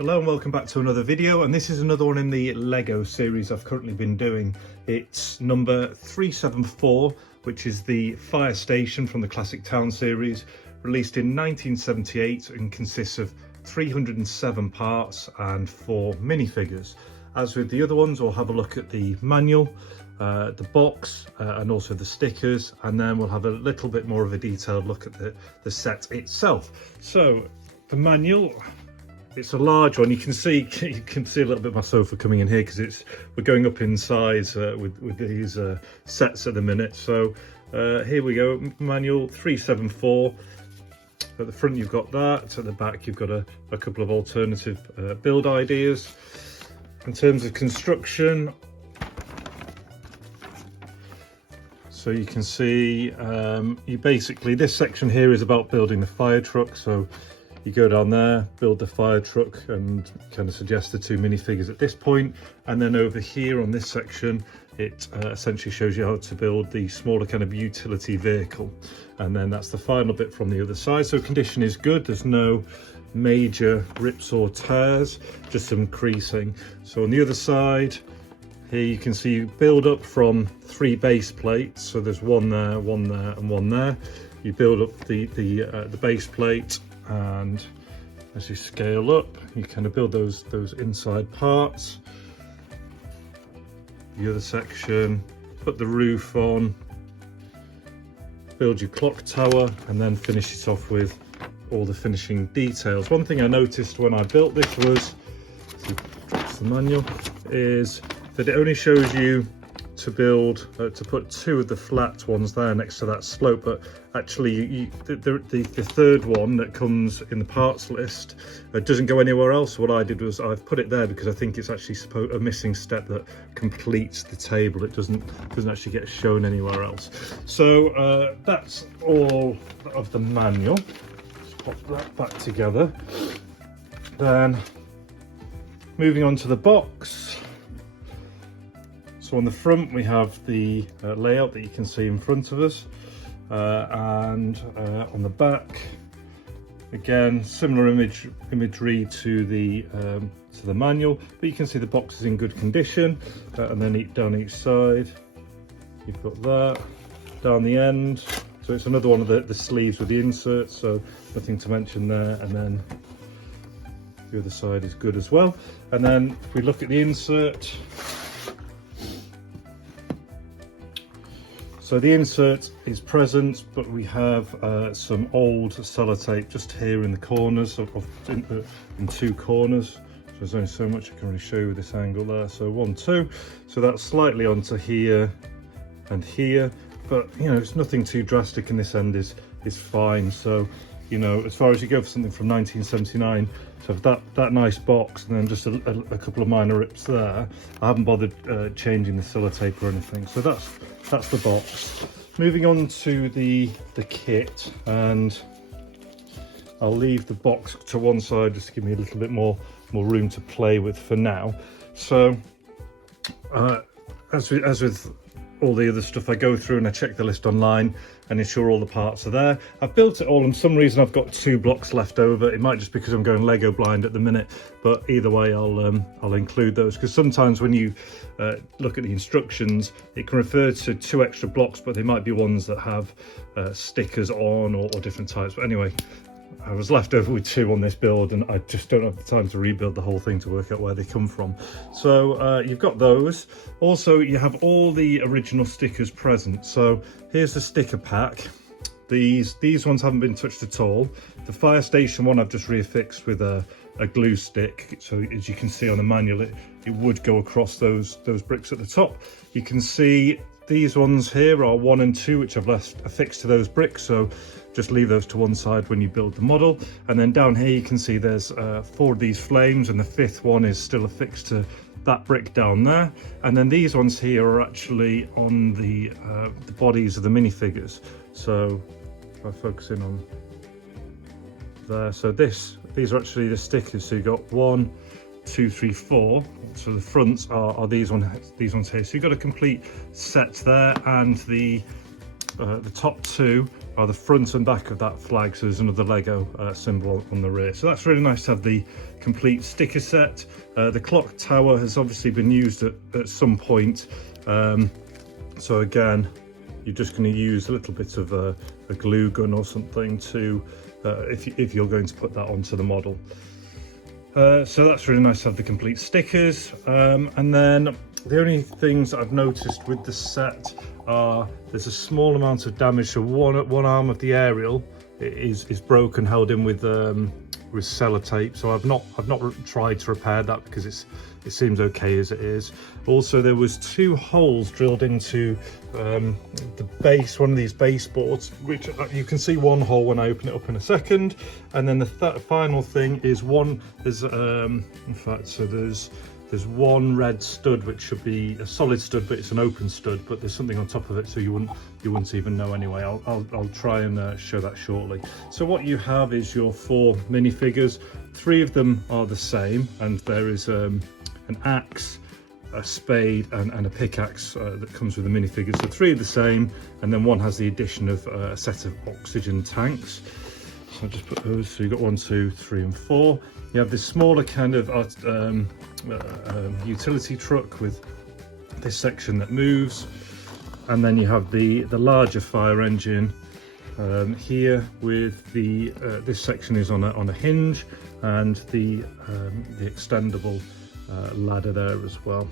Hello and welcome back to another video, and this is another one in the Lego series I've currently been doing. It's number 374, which is the fire station from the Classic Town series, released in 1978 and consists of 307 parts and 4 minifigures. As with the other ones, we'll have a look at the manual, the box and also the stickers, and then we'll have a little bit more of a detailed look at the set itself. So the manual, it's a large one. You can see a little bit of my sofa coming in here because we're going up in size with these sets at the minute. So here we go, manual 374. At the front you've got that, at the back you've got a couple of alternative build ideas. In terms of construction, so you can see this section here is about building the fire truck. So you go down there, build the fire truck, and kind of suggest the 2 minifigures at this point. And then over here on this section, it essentially shows you how to build the smaller kind of utility vehicle. And then that's the final bit from the other side. So condition is good. There's no major rips or tears, just some creasing. So on the other side, here you can see you build up from 3 base plates. So there's one there, and one there. You build up the base plate, and as you scale up, you kind of build those inside parts. The other section, put the roof on, build your clock tower, and then finish it off with all the finishing details. One thing I noticed when I built this was, that's the manual, is that it only shows you to build to put 2 of the flat ones there next to that slope, but actually the third one that comes in the parts list doesn't go anywhere else. What I did was I've put it there because I think it's actually a missing step that completes the table. It doesn't actually get shown anywhere else. So that's all of the manual. Just pop that back together. Then moving on to the box. So on the front we have the layout that you can see in front of us, and on the back, again, similar imagery to the manual, but you can see the box is in good condition. And then down each side, you've got that down the end. So it's another one of the sleeves with the inserts, so nothing to mention there. And then the other side is good as well. And then if we look at the insert, so the insert is present, but we have some old sellotape just here in the corners, in 2 corners. So there's only so much I can really show you with this angle there. So 1, 2. So that's slightly onto here and here, but you know, it's nothing too drastic, and this end is fine. So you know, as far as you go for something from 1979, to have that nice box and then just a couple of minor rips there, I haven't bothered changing the sellotape or anything. So that's the box. Moving on to the kit, and I'll leave the box to one side just to give me a little bit more room to play with for now. So as with all the other stuff, I go through and I check the list online and ensure all the parts are there. I've built it all, and for some reason I've got 2 blocks left over. It might just because I'm going Lego blind at the minute, but either way I'll include those, because sometimes when you look at the instructions, it can refer to 2 extra blocks, but they might be ones that have stickers on or different types. But anyway, I was left over with 2 on this build, and I just don't have the time to rebuild the whole thing to work out where they come from. So you've got those. Also, you have all the original stickers present. So here's the sticker pack. These ones haven't been touched at all. The fire station one I've just reaffixed with a glue stick. So as you can see on the manual, it would go across those bricks at the top. You can see these ones here are 1 and 2, which I've left affixed to those bricks. So just leave those to one side when you build the model. And then down here you can see there's 4 of these flames, and the 5th one is still affixed to that brick down there. And then these ones here are actually on the bodies of the minifigures. So if I focus in on there, so these are actually the stickers. So you've got 1, 2, 3, 4. So the fronts are these ones here. So you've got a complete set there, and the top 2 are the front and back of that flag, so there's another Lego symbol on the rear. So that's really nice to have the complete sticker set. The clock tower has obviously been used at some point, so again, you're just going to use a little bit of a glue gun or something to if you're going to put that onto the model. So that's really nice to have the complete stickers. And then the only things that I've noticed with the set are there's a small amount of damage. So one arm of the aerial is broken, held in with sellotape. So I've not tried to repair that because it seems okay as it is. Also, there was 2 holes drilled into the base, one of these baseboards, which you can see one hole when I open it up in a second. And then the final thing is there's in fact, so there's one red stud, which should be a solid stud, but it's an open stud, but there's something on top of it, so you wouldn't even know anyway. I'll try and show that shortly. So what you have is your 4 minifigures. 3 of them are the same, and there is an axe, a spade, and a pickaxe that comes with the minifigures. So 3 are the same, and then one has the addition of a set of oxygen tanks. So I'll just put those. So you've got 1, 2, 3, and 4. You have this smaller kind of utility truck with this section that moves, and then you have the larger fire engine here with the this section is on a hinge, and the extendable ladder there as well.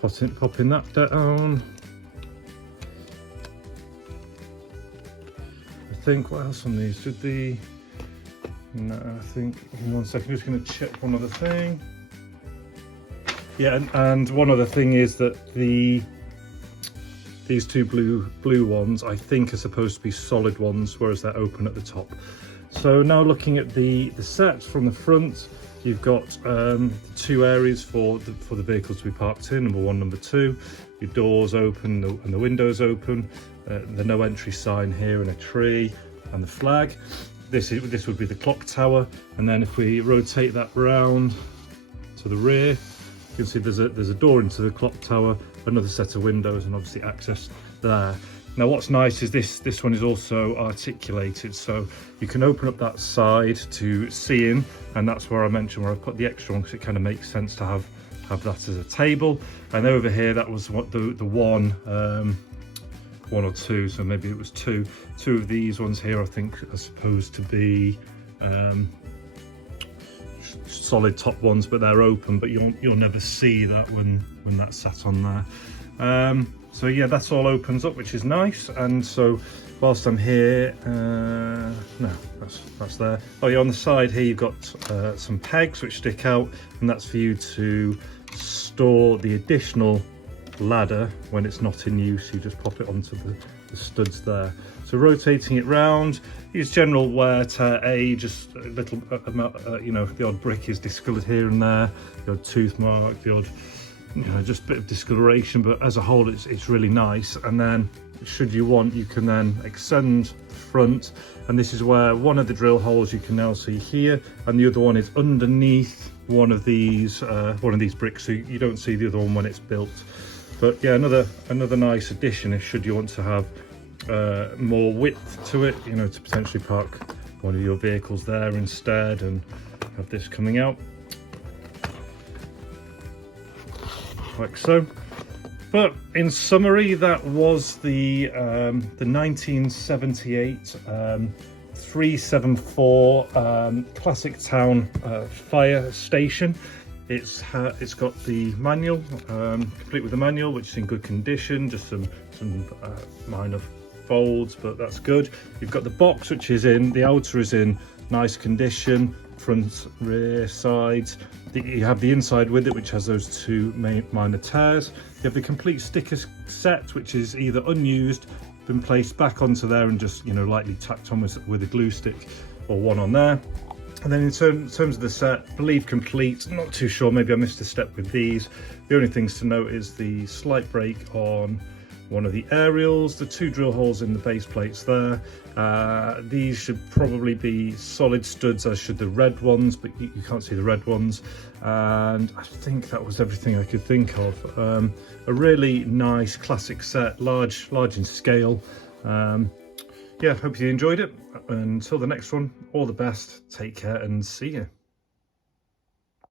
Popping that down. I think, what else on these? No, I think, in 1 second, I'm just going to check one other thing. Yeah, and one other thing is that these 2 blue ones, I think, are supposed to be solid ones, whereas they're open at the top. So now looking at the set from the front, you've got 2 areas for the vehicles to be parked in, number 1, number 2. Your doors open and the windows open. The no entry sign here and a tree and the flag. This would be the clock tower, and then if we rotate that round to the rear, you can see there's a door into the clock tower, another set of windows, and obviously access there. Now what's nice is this one is also articulated, so you can open up that side to see in, and that's where I mentioned where I put the extra one, because it kind of makes sense to have that as a table. And over here, that was what the one or 2, so maybe it was 2 of these ones here, I think, are supposed to be solid top ones, but they're open, but you'll never see that when that's sat on there. So yeah, that's all opens up, which is nice. And so whilst I'm here, no, that's there. Oh yeah, on the side here you've got some pegs which stick out, and that's for you to store the additional ladder when it's not in use. You just pop it onto the studs there. So rotating it round, use general wear, tear, just a little you know, the odd brick is discoloured here and there, the odd tooth mark, the odd, you know, just a bit of discoloration, but as a whole it's really nice. And then should you want, you can then extend the front, and this is where one of the drill holes you can now see here, and the other one is underneath one of these bricks, so you don't see the other one when it's built. But yeah, another nice addition is should you want to have more width to it, you know, to potentially park one of your vehicles there instead and have this coming out like so. But in summary, that was the 1978 374 Classic Town fire station. It's got the manual, complete with the manual, which is in good condition, just some minor folds, but that's good. You've got the box, which is the outer is in nice condition, front, rear, sides. You have the inside with it, which has those 2 minor tears. You have the complete sticker set, which is either unused, been placed back onto there and just, you know, lightly tacked on with a glue stick, or one on there. And then in terms of the set, believe complete, not too sure, maybe I missed a step with these. The only things to note is the slight break on one of the aerials, the 2 drill holes in the base plates there. These should probably be solid studs, as should the red ones, but you can't see the red ones. And I think that was everything I could think of. A really nice classic set, large in scale. yeah, hope you enjoyed it. Until the next one, all the best, take care and see you.